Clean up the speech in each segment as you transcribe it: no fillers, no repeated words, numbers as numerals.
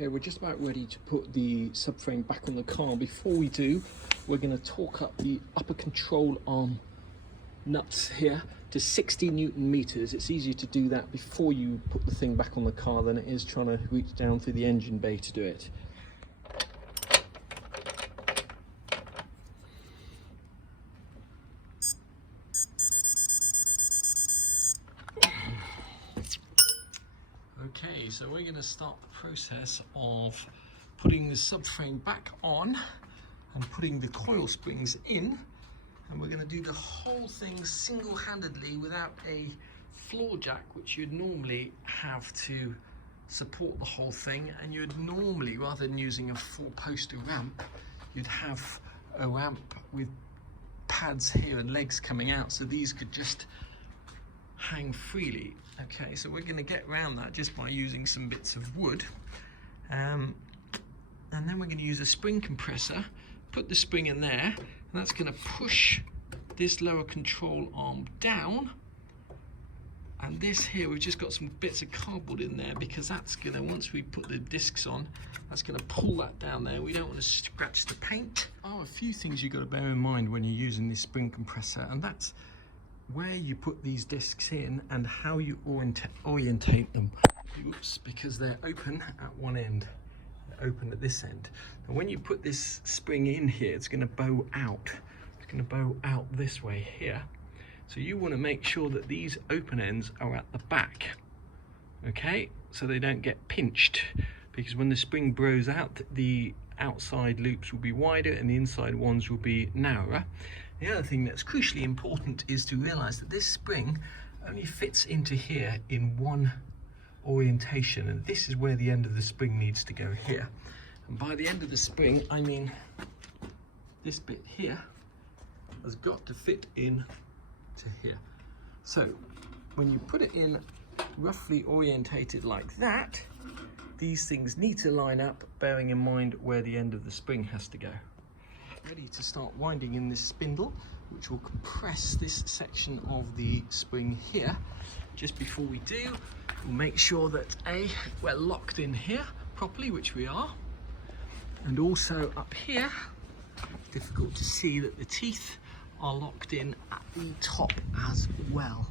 Okay, we're just about ready to put the subframe back on the car. Before we do, we're going to torque up the upper control arm nuts here to 60 Newton meters. It's easier to do that before you put the thing back on the car than it is trying to reach down through the engine bay to do it. Okay, so we're going to start the process of putting the subframe back on and putting the coil springs in, and we're going to do the whole thing single-handedly without a floor jack, which you'd normally have to support the whole thing. And you'd normally, rather than using a four-poster ramp, you'd have a ramp with pads here and legs coming out, so these could just hang freely. Okay, so we're going to get around that just by using some bits of wood, and then we're going to use a spring compressor, put the spring in there, and that's going to push this lower control arm down. And this here, we've just got some bits of cardboard in there because that's going to, once we put the discs on, that's going to pull that down there. We don't want to scratch the paint. Oh, a few things you've got to bear in mind when you're using this spring compressor, and that's where you put these discs in and how you orientate them. Oops, because they're open at one end, they're open at this end. And when you put this spring in here, it's going to bow out. It's going to bow out this way here. So you want to make sure that these open ends are at the back, okay? So they don't get pinched, because when the spring blows out, the outside loops will be wider and the inside ones will be narrower. The other thing that's crucially important is to realize that this spring only fits into here in one orientation, and this is where the end of the spring needs to go here. And by the end of the spring, I mean this bit here has got to fit in to here. So when you put it in roughly orientated like that, these things need to line up, bearing in mind where the end of the spring has to go. Ready to start winding in this spindle, which will compress this section of the spring here. Just before we do, we'll make sure that we're locked in here properly, which we are, and also up here, it's difficult to see that the teeth are locked in at the top as well,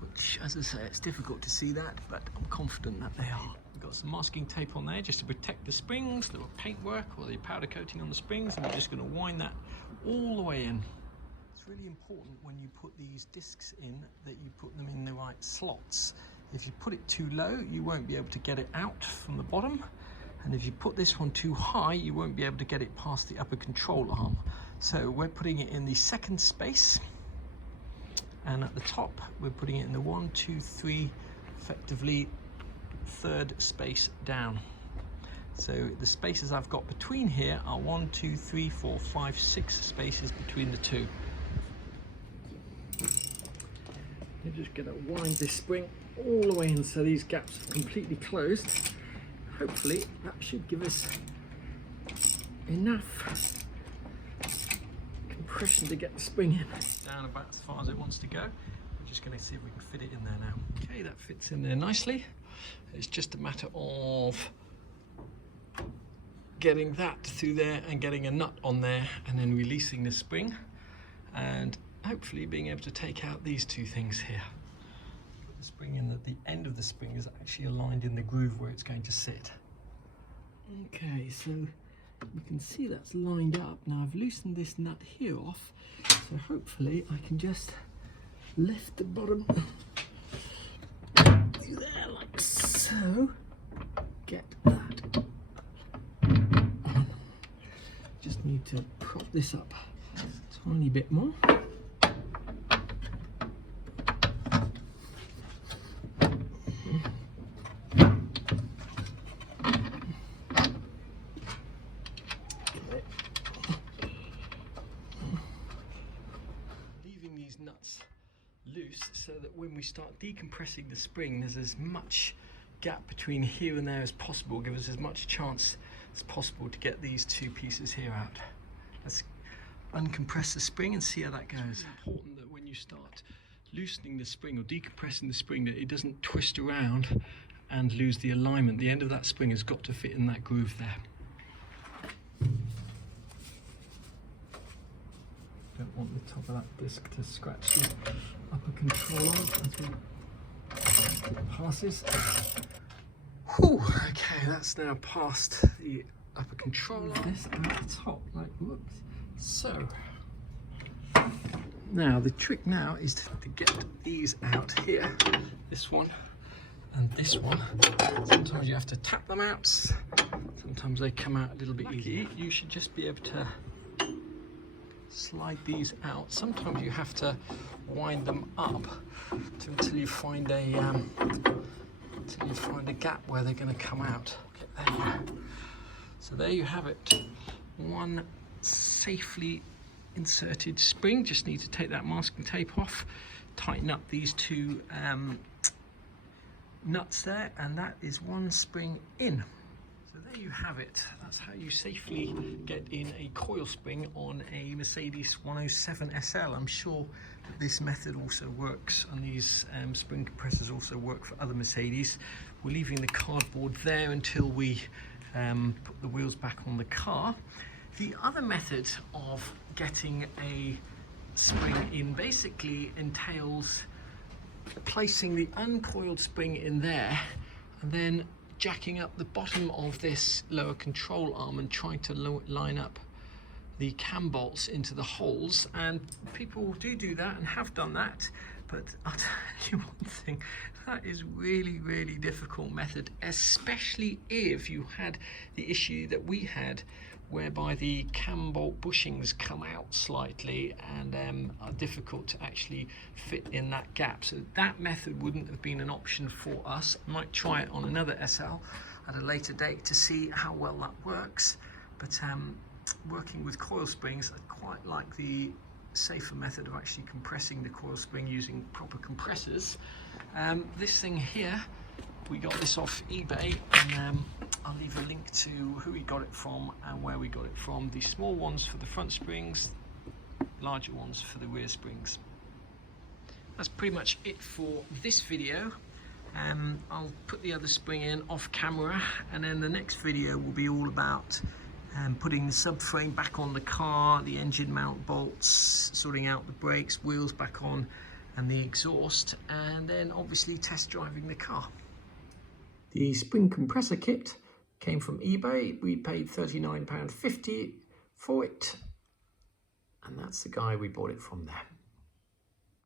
which, as I say, it's difficult to see that, but I'm confident that they are. We've got some masking tape on there just to protect the springs, little paintwork or the powder coating on the springs, and we're just going to wind that all the way in. It's really important when you put these discs in that you put them in the right slots. If you put it too low, you won't be able to get it out from the bottom, and if you put this one too high, you won't be able to get it past the upper control arm. So we're putting it in the second space, and at the top we're putting it in the 1, 2, 3, effectively third space down. So the spaces I've got between here are 1, 2, 3, 4, 5, 6 spaces between the two. You're just going to wind this spring all the way in so these gaps are completely closed. Hopefully that should give us enough compression to get the spring in. Down about as far as it wants to go. We're just going to see if we can fit it in there now. Okay, that fits in there nicely. It's just a matter of getting that through there and getting a nut on there and then releasing the spring, and hopefully being able to take out these two things here. Put the spring in that the end of the spring is actually aligned in the groove where it's going to sit. Okay, so you can see that's lined up. Now I've loosened this nut here off, so hopefully I can just lift the bottom there like so. Get that. Just need to prop this up a tiny bit more. Leaving these nuts loose so that when we start decompressing the spring, there's as much gap between here and there as possible, give us as much chance as possible to get these two pieces here out. Let's uncompress the spring and see how that goes. It's important that when you start loosening the spring or decompressing the spring, that it doesn't twist around and lose the alignment. The end of that spring has got to fit in that groove there. Don't want the top of that disc to scratch the upper control arm as it passes. Whew, okay, that's now past the upper control arm. This at the top, like, whoops. So, now the trick now is to get these out here, this one and this one. Sometimes you have to tap them out, sometimes they come out a little bit easier. You should just be able to slide these out. Sometimes you have to wind them up until you find a gap where they're going to come out. Okay, there you go. So there you have it. One safely inserted spring. Just need to take that masking tape off, tighten up these two nuts there, and that is one spring in. So there you have it. That's how you safely get in a coil spring on a Mercedes 107 SL. I'm sure that this method also works, and these spring compressors also work for other Mercedes. We're leaving the cardboard there until we put the wheels back on the car. The other method of getting a spring in basically entails placing the uncoiled spring in there and then jacking up the bottom of this lower control arm and trying to line up the cam bolts into the holes. And people do that and have done that, but I'll tell you one thing, that is really difficult method, especially if you had the issue that we had, whereby the cam bolt bushings come out slightly and are difficult to actually fit in that gap. So that method wouldn't have been an option for us. I might try it on another SL at a later date to see how well that works. But working with coil springs, I quite like the safer method of actually compressing the coil spring using proper compressors. This thing here, we got this off eBay, and I'll leave a link to who we got it from and where we got it from. The small ones for the front springs, larger ones for the rear springs. That's pretty much it for this video. I'll put the other spring in off camera, and then the next video will be all about putting the subframe back on the car, the engine mount bolts, sorting out the brakes, wheels back on, and the exhaust, and then obviously test driving the car. The spring compressor kit came from eBay. We paid £39.50 for it, and that's the guy we bought it from there.